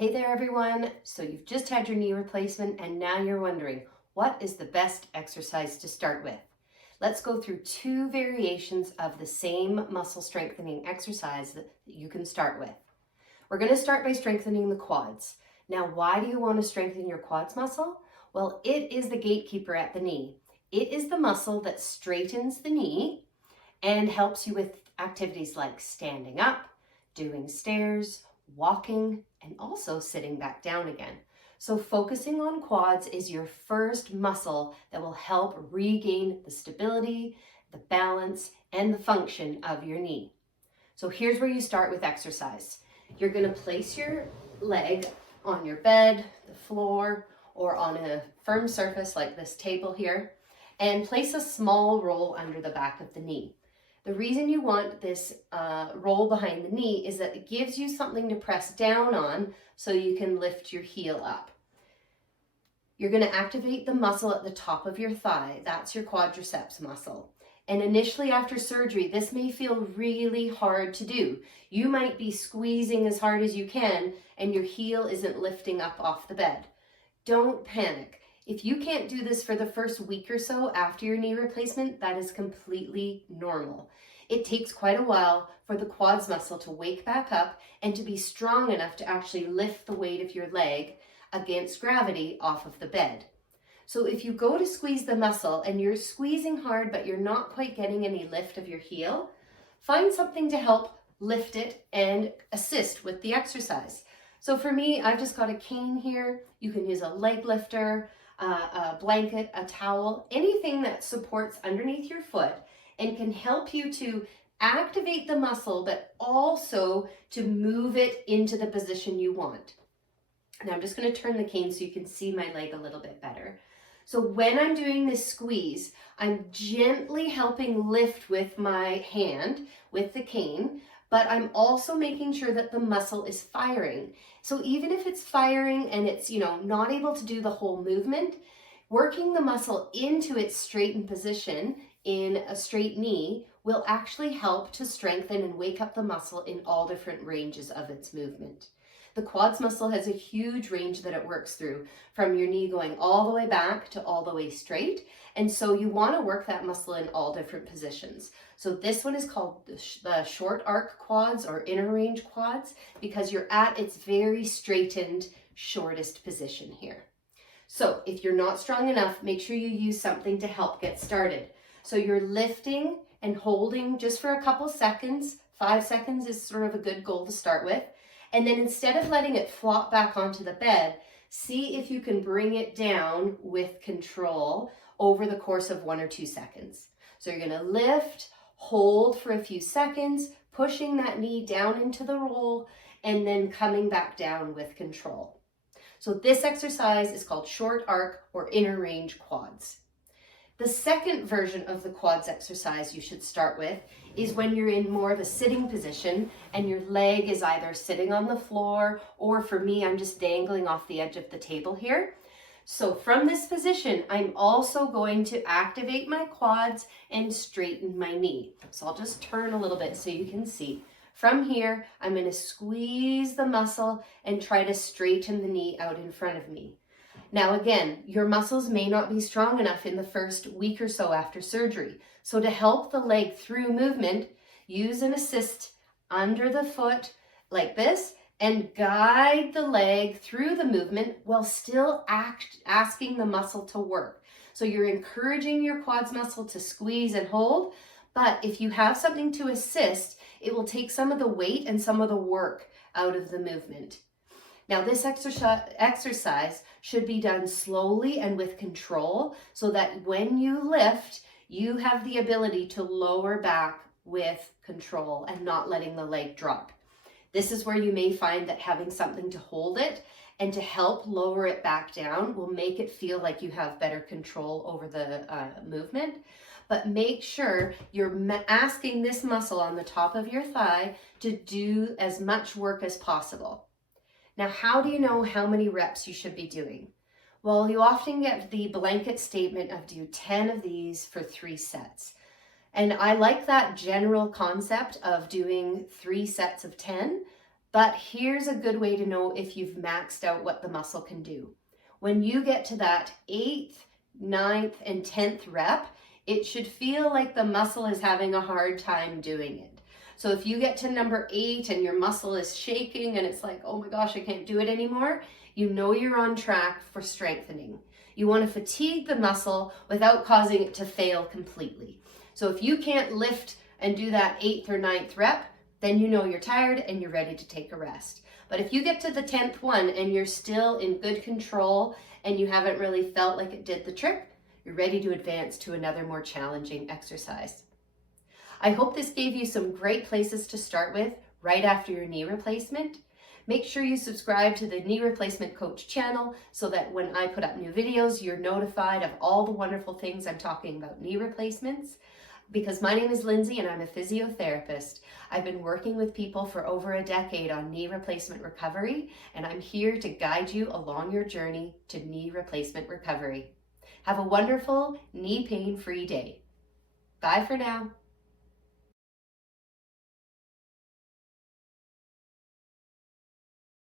Hey there everyone. So you've just had your knee replacement and now you're wondering, what is the best exercise to start with? Let's go through two variations of the same muscle strengthening exercise that you can start with. We're going to start by strengthening the quads. Now, why do you want to strengthen your quads muscle? Well, it is the gatekeeper at the knee. It is the muscle that straightens the knee and helps you with activities like standing up, doing stairs, walking, and also sitting back down again. So focusing on quads is your first muscle that will help regain the stability, the balance, and the function of your knee. So here's where you start with exercise. You're going to place your leg on your bed, the floor, or on a firm surface like this table here, and place a small roll under the back of the knee. The reason you want this roll behind the knee is that it gives you something to press down on so you can lift your heel up. You're going to activate the muscle at the top of your thigh. That's your quadriceps muscle. And initially after surgery, this may feel really hard to do. You might be squeezing as hard as you can and your heel isn't lifting up off the bed. Don't panic. If you can't do this for the first week or so after your knee replacement, that is completely normal. It takes quite a while for the quads muscle to wake back up and to be strong enough to actually lift the weight of your leg against gravity off of the bed. So if you go to squeeze the muscle and you're squeezing hard but you're not quite getting any lift of your heel, find something to help lift it and assist with the exercise. So for me, I've just got a cane here. You can use a leg lifter, a blanket, a towel, anything that supports underneath your foot and can help you to activate the muscle, but also to move it into the position you want. Now I'm just going to turn the cane so you can see my leg a little bit better. So when I'm doing this squeeze, I'm gently helping lift with my hand, with the cane, but I'm also making sure that the muscle is firing. So even if it's firing and it's, not able to do the whole movement, working the muscle into its straightened position in a straight knee will actually help to strengthen and wake up the muscle in all different ranges of its movement. The quads muscle has a huge range that it works through, from your knee going all the way back to all the way straight. And so you want to work that muscle in all different positions. So this one is called the short arc quads or inner range quads because you're at its very straightened, shortest position here. So if you're not strong enough, make sure you use something to help get started. So you're lifting and holding just for a couple seconds. 5 seconds is sort of a good goal to start with. And then instead of letting it flop back onto the bed, see if you can bring it down with control over the course of 1 or 2 seconds. So you're going to lift, hold for a few seconds, pushing that knee down into the roll, and then coming back down with control. So this exercise is called short arc or inner range quads. The second version of the quads exercise you should start with is when you're in more of a sitting position and your leg is either sitting on the floor or for me, I'm just dangling off the edge of the table here. So from this position, I'm also going to activate my quads and straighten my knee. So I'll just turn a little bit so you can see. From here, I'm going to squeeze the muscle and try to straighten the knee out in front of me. Now again, your muscles may not be strong enough in the first week or so after surgery. So to help the leg through movement, use an assist under the foot like this and guide the leg through the movement while still asking the muscle to work. So you're encouraging your quads muscle to squeeze and hold, but if you have something to assist, it will take some of the weight and some of the work out of the movement. Now this exercise should be done slowly and with control so that when you lift, you have the ability to lower back with control and not letting the leg drop. This is where you may find that having something to hold it and to help lower it back down will make it feel like you have better control over the movement. But make sure you're asking this muscle on the top of your thigh to do as much work as possible. Now, how do you know how many reps you should be doing? Well, you often get the blanket statement of do 10 of these for 3 sets. And I like that general concept of doing 3 sets of 10, But here's a good way to know if you've maxed out what the muscle can do. When you get to that 8th, 9th, and 10th rep, it should feel like the muscle is having a hard time doing it. So if you get to number 8 and your muscle is shaking and it's like, oh my gosh, I can't do it anymore, you know you're on track for strengthening. You want to fatigue the muscle without causing it to fail completely. So if you can't lift and do that 8th or 9th rep, then you know you're tired and you're ready to take a rest. But if you get to the 10th one and you're still in good control and you haven't really felt like it did the trick, you're ready to advance to another more challenging exercise. I hope this gave you some great places to start with right after your knee replacement. Make sure you subscribe to the Knee Replacement Coach channel so that when I put up new videos, you're notified of all the wonderful things I'm talking about knee replacements. Because my name is Lindsay and I'm a physiotherapist. I've been working with people for over a decade on knee replacement recovery, and I'm here to guide you along your journey to knee replacement recovery. Have a wonderful knee pain-free day. Bye for now.